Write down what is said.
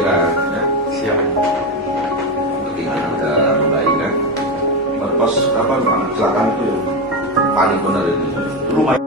pikiran ya. Siap. Ketinggalan ada membaik kan. Pas apa kecelakaan itu ya panik benar ini. Rumah